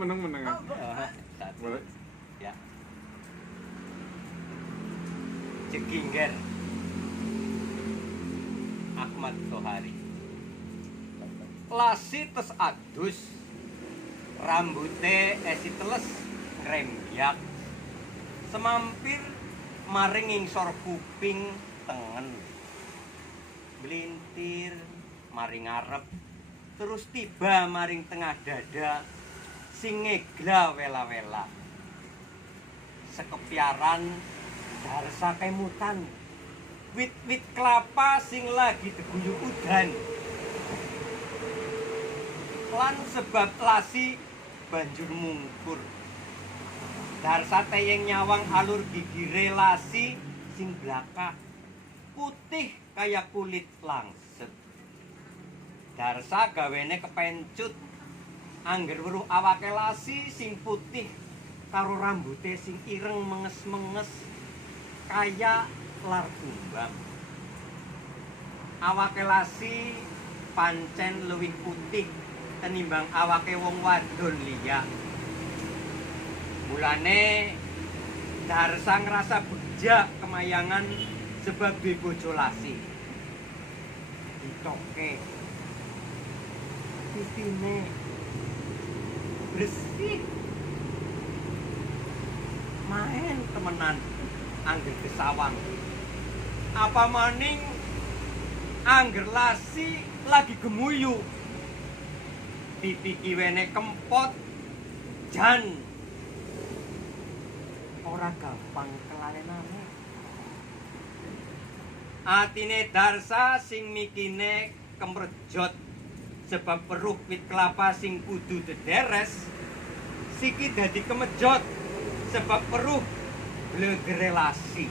Meneng-meneng. Satu. Ya. Jegingger. Ahmad Sohari. Lasi tes adus. Rambute esi teles ngrembyak. Semampir maring ngingsor kuping tengen. Melintir maring ngarep. Terus tiba maring tengah dada sing ngegla wela-wela. Sekepyaran darsa kemutan. Wit-wit kelapa sing lagi diguyur udan. Lan sebab lasi banjur mungkur. Darsa teyeng nyawang alur gigire lasi sing blakah. Putih kaya kulit langset. Darsa gawene kepencut. Angger weruh awake lasi sing putih karo rambute sing ireng menges-menges kaya lar kumbang. Awake lasi pancen luwih putih tenimbang awake wong wadon liya. Mulane Darsa ngrasa bejak kemayangan sebab duwe bojo lasi. Ditoke pipine bersih main temenan angger kesawang. Apa maning angger lasi lagi gemuyu. Pipi kiwene kempot jan ora gampang kelanenane. Atine Darsa sing mikine kemrejot sebab peruh wit kelapa sing kudu dederes. Siki dadi kemejot sebab peruh blegere lasi.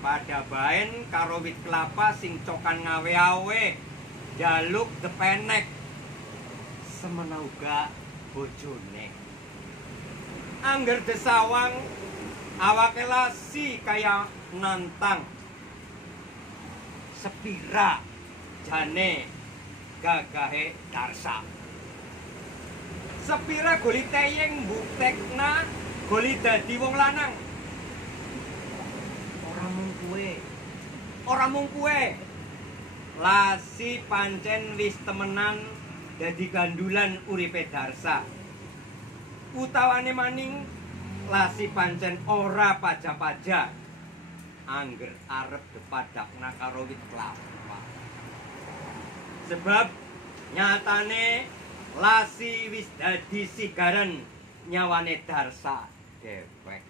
Pada baen karo wit kelapa sing cokan ngawe-awe jaluk depenek. Semana uga bojone. Angger desawang awake lasi kaya nantang. Sepira jane gagahe Darsa. Sepira goli teyeng mbuktekna goli dadi wong lanang. Ora mung kuwe. Lasi pancen wis temenan dadi gandulan uripe Darsa. Utawane maning lasi pancen ora paja-paja angger arep depadakna karo wit kelapa. Sebab nyatane lasi wis dadi sigaran nyawane Darsa dewek.